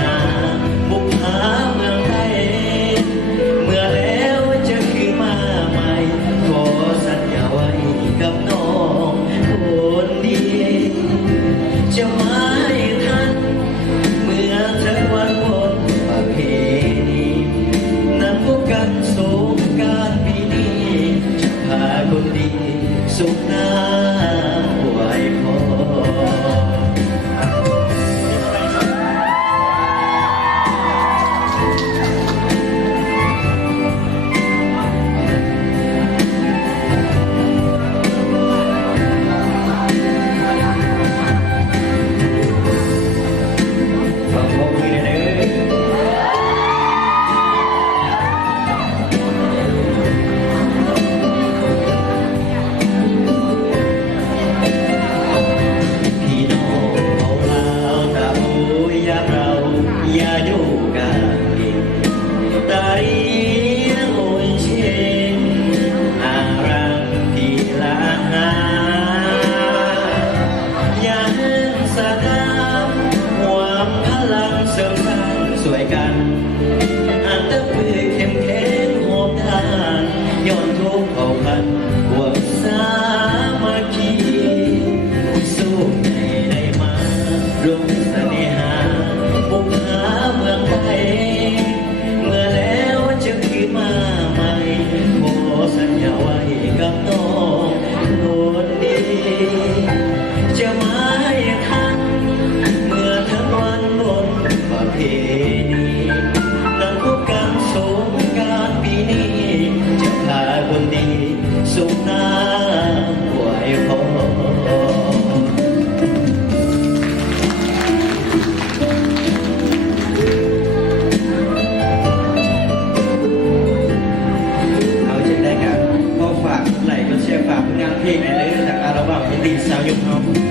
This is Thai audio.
หาบุกหาเมืองไทยเมื่อแล้วจะคืนมาใหม่ขอสัญญาไว้กับน้องคนดีจะไม่ทันเมื่อเธอวันวนประเพณีนั้นพบกันสงกรานต์ปีนี้จะพาคนดีสุขน้ำไหวพออย่าดูกันตาลีโอนเชนอารังทีละหาอย่าเห็นสะดามหวามพลังเสริมสร้างสวยกันอันตะพือเข้มแข็งหอบทานย้อนทุกเผ่าพันธุ์หวังสามัคคีสู้ในได้มาร่วมเสน่หาบุกหาเมืองไทยเมื่อแล้วจะคืนมาใหม่ขอสัญญาไว้กับน้องคนดีจะไม่ทันเมื่อทั้งวันบนประเพณีนั้นพบกันสงกรานต์ปีนี้จะพาคนดีสุขน้ำไหวพอฝากผลงานเพลงในเรื่องจากอัลบั้มมิติสาวยุคน้อง